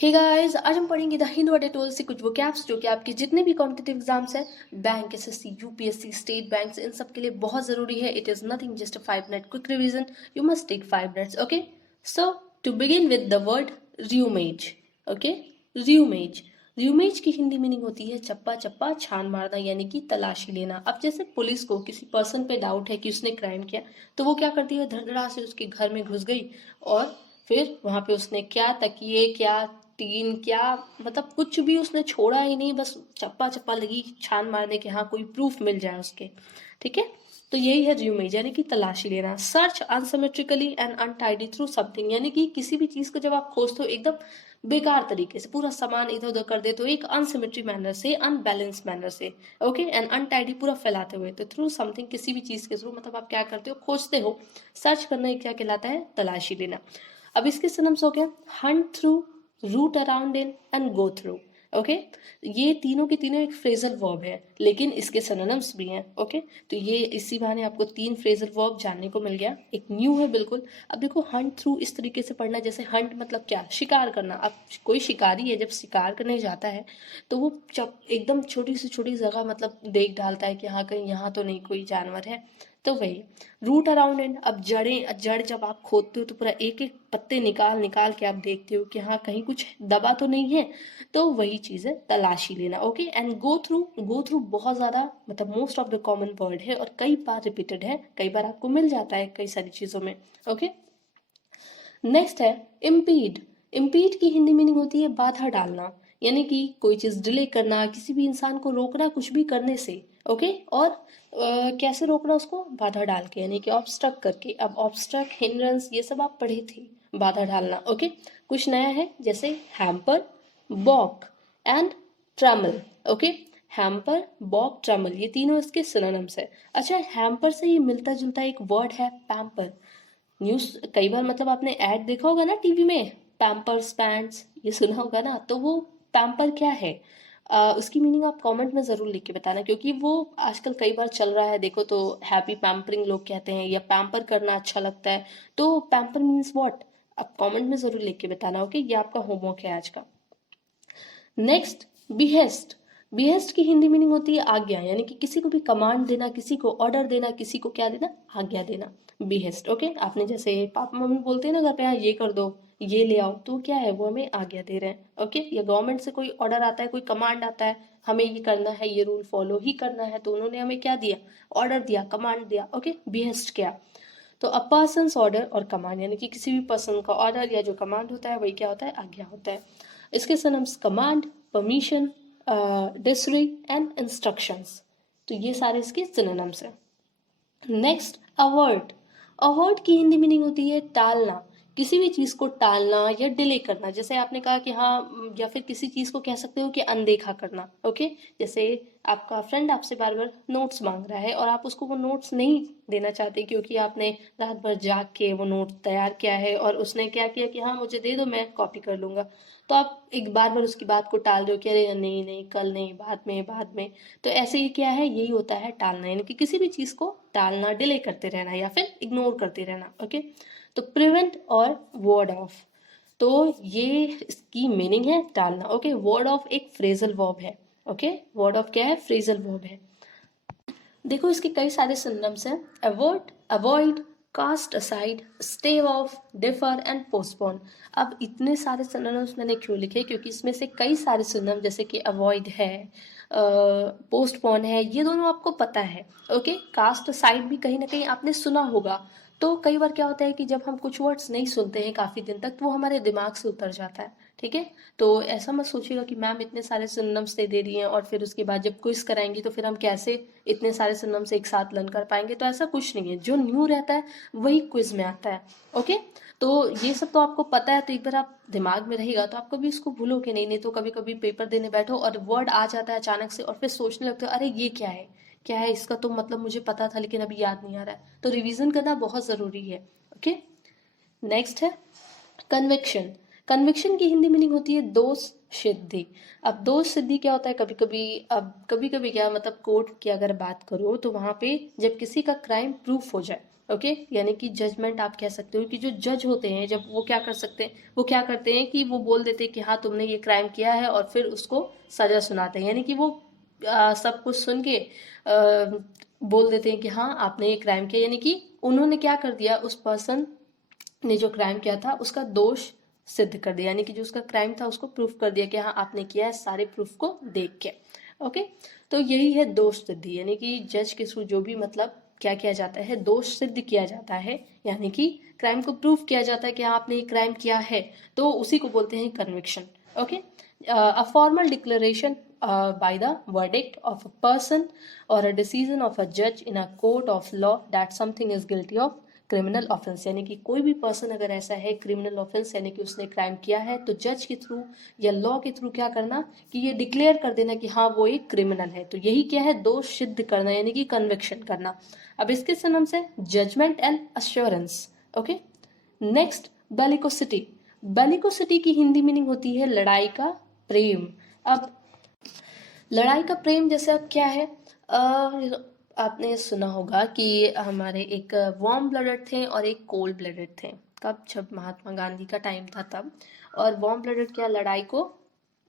Hey guys, आज हम पढ़ेंगे द हिंदू एडिटोरियल से कुछ वोकैब्स जो कि आपके जितने भी कॉम्पिटिटिव एग्जाम्स हैं, bank, SSC, UPSC, state banks, इन सब के लिए बहुत जरूरी है. It is nothing just a 5 minute quick revision. You must take 5 minutes. Okay, so to begin with the word rummage. Okay, rummage. Rummage की हिंदी मीनिंग होती है चप्पा चप्पा छान मारना, यानी कि तलाशी लेना. अब जैसे पुलिस को किसी पर्सन पे डाउट है कि उसने क्राइम किया, तो वो क्या करती है, धड़धड़ा से उसके घर में घुस गई और फिर वहां पे उसने क्या तकिए, क्या टीन, क्या मतलब कुछ भी उसने छोड़ा ही नहीं, बस चप्पा चप्पा लगी छान मारने के, हाँ कोई प्रूफ मिल जाए उसके. ठीक है, तो यही है र्यूमेज, यानी कि तलाशी लेना. Search unsystematically and untidy through something, यानी कि किसी भी चीज को जब आप खोजते हो एकदम बेकार तरीके से, पूरा सामान इधर उधर कर देते हो एक अनसिमेट्री मैनर से, अनबैलेंस मैनर से. ओके, एंड अनटाइडी पूरा फैलाते हुए. तो थ्रू समथिंग, किसी भी चीज के थ्रू, मतलब आप क्या करते हो, खोजते हो. सर्च करना क्या कहलाता है, तलाशी लेना. अब इसके सिनम्स हो गया hunt through, root around in and go through. Okay, ये तीनों के तीनों एक फ्रेजल वर्ब है, लेकिन इसके सिनोनिम्स भी हैं. ओके, तो ये इसी बहाने आपको 3 फ्रेजल वर्ब जानने को मिल गया. एक न्यू है बिल्कुल. अब देखो, हंट थ्रू इस तरीके से पढ़ना, जैसे हंट मतलब क्या, शिकार करना. अब कोई शिकारी है, जब शिकार करने जाता है तो वो जब एकदम छोटी से छोटी जगह मतलब देख डालता है कि हाँ कहीं यहाँ तो नहीं कोई जानवर है, तो वही. रूट अराउंड एंड, अब जड़ जब आप खोदते हो तो पूरा एक एक पत्ते निकाल निकाल के आप देखते हो कि हाँ कहीं कुछ दबा तो नहीं है, तो वही चीज है तलाशी लेना. Okay, and go through. Go through बहुत ज्यादा मतलब most of the common word है और कई बार रिपीटेड है, कई बार आपको मिल जाता है कई सारी चीजों में. ओके, नेक्स्ट है इम्पीड. इम्पीड की हिंदी मीनिंग होती है बाधा डालना, यानी कि कोई चीज डिले करना, किसी भी इंसान को रोकना कुछ भी करने से. ओके, और कैसे रोकना उसको, बाधा डाल के, यानी कि ऑब्स्ट्रक्ट करके. अब ऑब्स्ट्रक्ट, हिंड्रेंस, ये सब आप पढ़े थे, बाधा डालना. ओके, कुछ नया है, जैसे हैम्पर, बॉक एंड ट्रमल. ओके, हैम्पर, बॉक, ट्रमल, ये तीनों इसके सिनोनिम्स है. अच्छा, हैम्पर से ही मिलता जुलता एक वर्ड है पैम्पर. न्यूज कई बार मतलब आपने ऐड देखा होगा ना टीवी में, पैम्पर्स पैंट्स, ये सुना होगा ना. तो वो पैम्पर क्या है, उसकी मीनिंग आप कमेंट में जरूर लिख के बताना, क्योंकि वो आजकल कई बार चल रहा है. देखो, तो हैप्पी पैम्परिंग लोग कहते हैं, या पैम्पर करना अच्छा लगता है. तो पैम्पर मीन्स व्हाट, आप कमेंट में जरूर लिख के बताना. ओके, ये आपका होमवर्क है आज का. Next, behest. बिहेस्ट की हिंदी मीनिंग होती है आज्ञा, यानी कि किसी को भी कमांड देना, किसी को ऑर्डर देना, किसी को क्या देना, आज्ञा देना. बिहेस्ट. ओके, आपने जैसे पापा मम्मी बोलते हैं ना घर पे, हाँ ये कर दो, ये ले आओ, तो क्या है, वो हमें आज्ञा दे रहे हैं. ओके, या गवर्नमेंट से कोई ऑर्डर आता है, कोई कमांड आता है, हमें ये करना है, ये रूल फॉलो ही करना है, तो उन्होंने हमें क्या दिया, ऑर्डर दिया, कमांड दिया. ओके, बिहेस्ट क्या, तो अ पर्सन ऑर्डर और कमांड, यानी कि किसी भी पर्सन का ऑर्डर या जो कमांड होता है वही क्या होता है, आज्ञा होता है. इसके synonyms command, permission, desire and instructions. तो ये सारे इसके सिनोनिम्स हैं. Next, avert. अवर्ट की हिंदी मीनिंग होती है टालना, किसी भी चीज को टालना या डिले करना. जैसे आपने कहा कि हाँ या फिर किसी चीज को कह सकते हो कि अनदेखा करना. ओके, जैसे आपका फ्रेंड आपसे बार बार नोट्स मांग रहा है और आप उसको वो नोट्स नहीं देना चाहते, क्योंकि आपने रात भर जाग के वो नोट तैयार किया है और उसने क्या किया कि हाँ मुझे दे दो, मैं कॉपी कर लूंगा. तो आप एक बार बार उसकी बात को टाल रहे हो कि अरे नहीं नहीं, कल नहीं, बाद में बाद में. तो ऐसे ही क्या है, यही होता है टालना, यानी कि किसी भी चीज को टालना, डिले करते रहना या फिर इग्नोर करते रहना. ओके, तो प्रिवेंट और वर्ड ऑफ, तो ये इसकी मीनिंग है टालना. ओके, वर्ड ऑफ एक फ्रेजल वर्ब है. ओके, वर्ड ऑफ क्या है, फ्रेजल वर्ब है. देखो, इसके कई सारे सिनोनिम्स हैं. Avoid, avoid, cast aside, stay off, defer and postpone. अब इतने सारे सिनोनिम्स मैंने क्यों लिखे, क्योंकि इसमें से कई सारे सिनोनिम, जैसे कि अवॉइड है, पोस्टपोन है, ये दोनों आपको पता है. ओके, कास्ट असाइड भी कहीं ना कहीं आपने सुना होगा. तो कई बार क्या होता है कि जब हम कुछ वर्ड्स नहीं सुनते हैं काफी दिन तक, तो वो हमारे दिमाग से उतर जाता है. ठीक है, तो ऐसा मत सोचिएगा कि मैम इतने सारे सिनोनिम्स दे रही हैं और फिर उसके बाद जब क्विज कराएंगी तो फिर हम कैसे इतने सारे सिनोनिम्स एक साथ लर्न कर पाएंगे. तो ऐसा कुछ नहीं है, जो न्यू रहता है वही क्विज में आता है. ओके, तो ये सब तो आपको पता है, तो एक बार आप दिमाग में रहेगा तो आप कभी उसको भूलोगे नहीं. नहीं तो कभी कभी पेपर देने बैठो और वर्ड आ जाता है अचानक से और फिर सोचने लगते हो अरे ये क्या है, क्या है इसका, तो मतलब मुझे पता था लेकिन अभी याद नहीं आ रहा है. तो रिवीजन करना बहुत जरूरी है. ओके, नेक्स्ट है कन्विक्शन. कन्विक्शन की हिंदी मीनिंग होती है दोष सिद्धि. अब दोष सिद्धि क्या होता है, कभी कभी, अब कभी कभी क्या मतलब कोर्ट की अगर बात करो तो वहां पे जब किसी का क्राइम प्रूफ हो जाए, ओके यानी कि जजमेंट आप कह सकते हो कि जो जज होते हैं जब वो क्या कर सकते हैं, वो क्या करते हैं कि वो बोल देते हैं कि हाँ तुमने ये क्राइम किया है और फिर उसको सजा सुनाते हैं। यानी कि वो सब कुछ सुन के बोल देते हैं कि हाँ आपने ये क्राइम किया, यानी कि उन्होंने क्या कर दिया, उस पर्सन ने जो क्राइम किया था उसका दोष सिद्ध कर दिया, यानी कि जो उसका क्राइम था उसको प्रूफ कर दिया कि हाँ आपने किया है सारे प्रूफ को देख के। ओके तो यही है दोष सिद्धि, यानी कि जज के थ्रू जो भी मतलब क्या किया जाता है, दोष सिद्ध किया जाता है, यानी कि क्राइम को प्रूफ किया जाता है कि हाँ आपने ये क्राइम किया है, तो उसी को बोलते हैं conviction. Okay a formal declaration by the verdict of a person or a decision of a judge in a court of law that something is guilty of criminal offence, यानी कि कोई भी पर्सन अगर ऐसा है क्रिमिनल ऑफेंस यानी कि उसने क्राइम किया है तो जज के थ्रू या लॉ के थ्रू क्या करना कि ये डिक्लेयर कर देना कि हाँ वो एक क्रिमिनल है, तो यही क्या है, दोष सिद्ध करना यानी कि कन्विक्शन करना। अब इसके सनम से judgment and assurance. Okay next bellicosity. Bellicosity की हिंदी मीनिंग होती है लड़ाई का प्रेम। अब लड़ाई का प्रेम जैसे अब क्या है, आपने सुना होगा कि हमारे एक वार्म ब्लडेड थे और एक कोल्ड ब्लडेड थे, कब, जब महात्मा गांधी का टाइम था तब। और वार्म ब्लडेड क्या लड़ाई को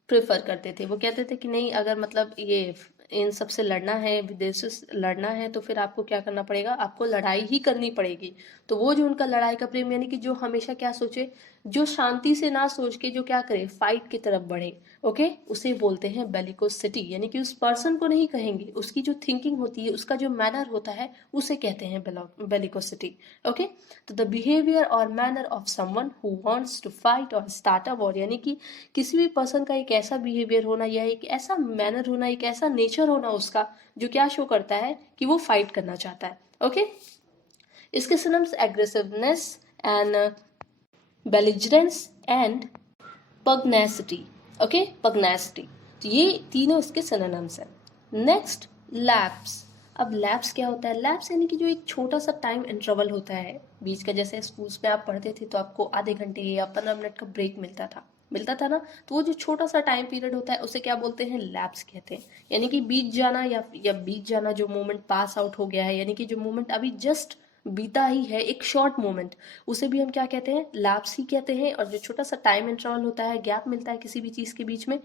प्रेफर करते थे, वो कहते थे कि नहीं अगर मतलब ये इन सब से लड़ना है, विदेशों से लड़ना है तो फिर आपको क्या करना पड़ेगा, आपको लड़ाई ही करनी पड़ेगी। तो वो जो उनका लड़ाई का प्रेम यानी कि जो हमेशा क्या सोचे, जो शांति से ना सोच के जो क्या करे फाइट की तरफ बढ़े, ओके उसे बोलते हैं बेलिकोसिटी। यानी कि उस पर्सन को नहीं कहेंगे, उसकी जो थिंकिंग होती है, उसका जो मैनर होता है उसे कहते हैं बेलिकोसिटी। ओके तो द बिहेवियर और manner of someone who wants to fight और स्टार्ट अ वॉर, यानी कि किसी भी पर्सन का एक ऐसा बिहेवियर होना या एक ऐसा मैनर होना, एक ऐसा नेचर होना उसका जो क्या शो करता है कि वो फाइट करना चाहता है। ओके इसके सिनम्स एग्रेसिवनेस एंड बेलिजरेंस एंड पग्नेसिटी। ओके पग्नेसिटी, तो ये तीनों इसके सिनोनिम्स हैं। Next lapse. अब लैप्स क्या होता है, लैप्स यानी कि जो एक छोटा सा टाइम इंटरवल होता है बीच का, जैसे स्कूल्स में आप पढ़ते थे तो आपको आधे घंटे या 15 मिनट का ब्रेक मिलता था ना, तो वो जो छोटा सा टाइम पीरियड होता है उसे क्या बोलते हैं, लैप्स कहते हैं। यानी कि बीत जाना या बीत जाना, जो मोमेंट पास आउट हो गया है, यानी कि जो मोमेंट अभी जस्ट बीता ही है, एक शॉर्ट मोमेंट, उसे भी हम क्या कहते हैं, लैप्स ही कहते हैं। और जो छोटा सा टाइम इंटरवल होता है, गैप मिलता है किसी भी चीज के बीच में,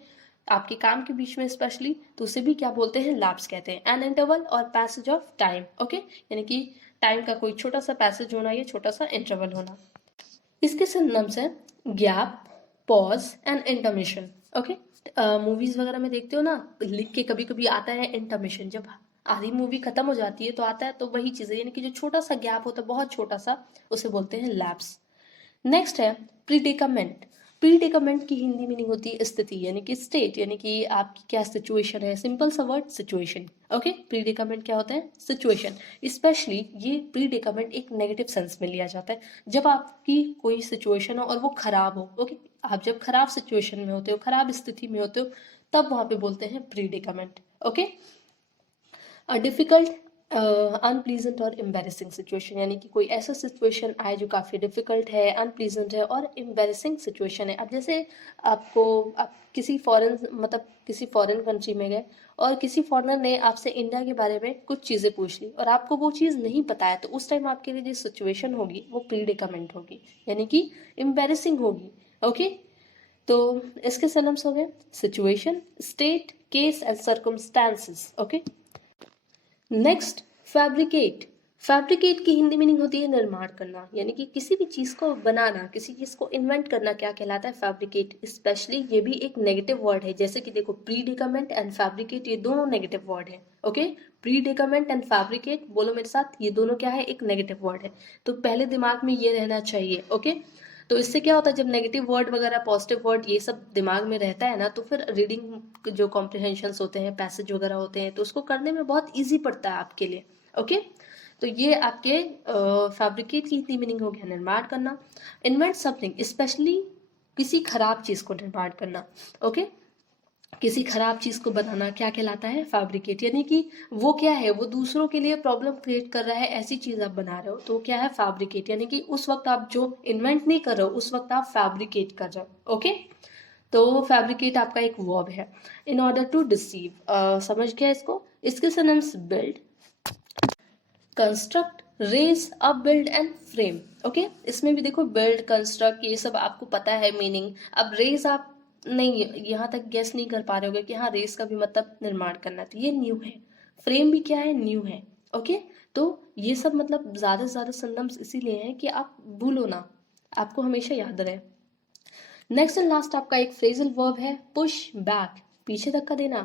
आपके काम के बीच में स्पेशली, तो उसे भी क्या बोलते हैं, लैप्स कहते हैं। एन इंटरवल और पैसेज ऑफ टाइम। ओके यानी कि टाइम का कोई छोटा सा पैसेज होना या छोटा सा इंटरवल होना। इसके सिनोनिम्स है gap, pause and intermission. Okay movies वगैरह में देखते हो ना, लिख के कभी कभी आता है इंटरमिशन, जब आधी मूवी खत्म हो जाती है तो आता है, तो वही चीज है, यानी कि जो छोटा सा गैप होता है बहुत छोटा सा, उसे बोलते हैं लैप्स। नेक्स्ट है प्रीडिकामेंट। प्रीडिकामेंट की हिंदी मीनिंग होती है स्थिति, यानी कि स्टेट, यानी कि आपकी क्या सिचुएशन है, सिंपल सा वर्ड सिचुएशन। ओके प्रीडिकामेंट क्या होता है, सिचुएशन। स्पेशली ये प्रीडिकामेंट एक नेगेटिव सेंस में लिया जाता है, जब आपकी कोई सिचुएशन हो और वो खराब हो। ओके आप जब खराब सिचुएशन में होते हो, खराब स्थिति में होते हो, तब वहां पे बोलते हैं प्रीडिकामेंट। ओके डिफिकल्ट, अनप्लीजेंट और एम्बेरसिंग सिचुएशन, यानी कि कोई ऐसा सिचुएशन आए जो काफ़ी डिफिकल्ट है, अनप्लीजेंट है और एम्बेरसिंग सिचुएशन है। अब जैसे आप किसी फॉरेन मतलब किसी फॉरेन कंट्री में गए और किसी फॉरेनर ने आपसे इंडिया के बारे में कुछ चीज़ें पूछ ली और आपको वो चीज़ नहीं पता है, तो उस टाइम आपके लिए जो सिचुएशन होगी वो प्रीडिकामेंट होगी, यानी कि एम्बेरसिंग होगी। ओके तो इसके सिनोनिम्स हो गए situation, state, case and circumstances. Okay next fabricate. Fabricate की हिंदी मीनिंग होती है निर्माण करना, यानी कि किसी भी चीज को बनाना, किसी चीज को इन्वेंट करना क्या कहलाता है, फैब्रिकेट। स्पेशली ये भी एक नेगेटिव वर्ड है, जैसे कि देखो प्रीडिकामेंट एंड फैब्रिकेट ये दोनों नेगेटिव वर्ड है। ओके प्रीडिकामेंट एंड फैब्रिकेट बोलो मेरे साथ, ये दोनों क्या है, एक नेगेटिव वर्ड है, तो पहले दिमाग में ये रहना चाहिए। ओके तो इससे क्या होता है, जब नेगेटिव वर्ड वगैरह पॉजिटिव वर्ड ये सब दिमाग में रहता है ना, तो फिर रीडिंग जो कॉम्प्रिहेंशंस होते हैं, पैसेज वगैरह होते हैं, तो उसको करने में बहुत इजी पड़ता है आपके लिए। ओके तो ये आपके फैब्रिकेट की हिंदी मीनिंग हो गया निर्माण करना। इन्वेंट समथिंग, स्पेशली किसी खराब चीज को निर्माण करना। ओके किसी खराब चीज को बनाना क्या कहलाता है, फैब्रिकेट, यानी कि वो क्या है, वो दूसरों के लिए प्रॉब्लम क्रिएट कर रहा है, ऐसी चीज आप बना रहे हो तो क्या है, फैब्रिकेट। यानी कि उस वक्त आप जो इन्वेंट नहीं कर रहे हो उस वक्त आप फैब्रिकेट कर रहे हो। ओके तो फैब्रिकेट आपका एक वर्ब है। इन ऑर्डर टू डिसीव, समझ गया इसको। इसके synonyms build, construct, raise, up, build and frame. Okay, इसमें भी देखो बिल्ड, कंस्ट्रक्ट, ये सब आपको पता है मीनिंग। अब रेज आप नहीं यहाँ तक गेस नहीं कर पा रहे होगे कि हाँ रेस का भी मतलब निर्माण करना, तो ये न्यू है। फ्रेम भी क्या है, न्यू है। ओके, तो ये सब मतलब ज्यादा से ज्यादा सिनोनिम्स इसीलिए हैं कि आप भूलो ना, आपको हमेशा याद रहे। नेक्स्ट एंड लास्ट आपका एक फ्रेजल वर्ब है पुश बैक, पीछे धक्का देना।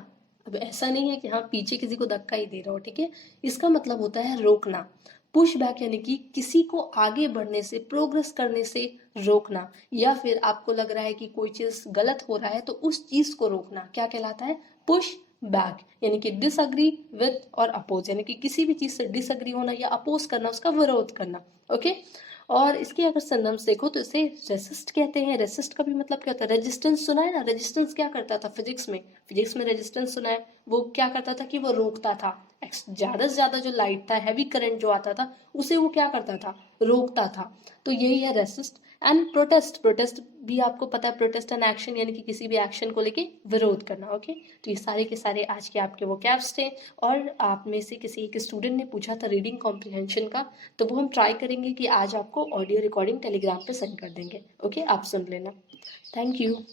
अब ऐसा नहीं है कि हाँ पीछे किसी को धक्का ही दे रहा हो, ठीक है, इसका मतलब होता है रोकना। पुश बैक यानी कि किसी को आगे बढ़ने से, प्रोग्रेस करने से रोकना, या फिर आपको लग रहा है कि कोई चीज गलत हो रहा है तो उस चीज को रोकना क्या कहलाता है, पुश बैक। यानी कि डिसअग्री विद और अपोज, यानी कि किसी भी चीज से डिसअग्री होना या अपोज करना, उसका विरोध करना। ओके, और इसके अगर सिनोनिम्स देखो तो इसे रेसिस्ट कहते हैं। रेसिस्ट का भी मतलब क्या होता है, रेजिस्टेंस सुना है ना, रेजिस्टेंस क्या करता था फिजिक्स में, फिजिक्स में रेजिस्टेंस सुना है, वो क्या करता था कि वो रोकता था। ज्यादा से ज्यादा जो लाइट था, हैवी करंट जो आता था, उसे वो क्या करता था, रोकता था। तो यही है रेसिस्ट। एंड प्रोटेस्ट, प्रोटेस्ट भी आपको पता है, प्रोटेस्ट एंड एक्शन यानी कि किसी भी एक्शन को लेके विरोध करना। ओके, तो ये सारे के सारे आज के आपके वोकैब्स थे। और आप में से किसी एक स्टूडेंट ने पूछा था रीडिंग कॉम्प्रिहेंशन का, तो वो हम ट्राई करेंगे कि आज आपको ऑडियो रिकॉर्डिंग टेलीग्राम पे सेंड कर देंगे। ओके, आप सुन लेना। Thank you.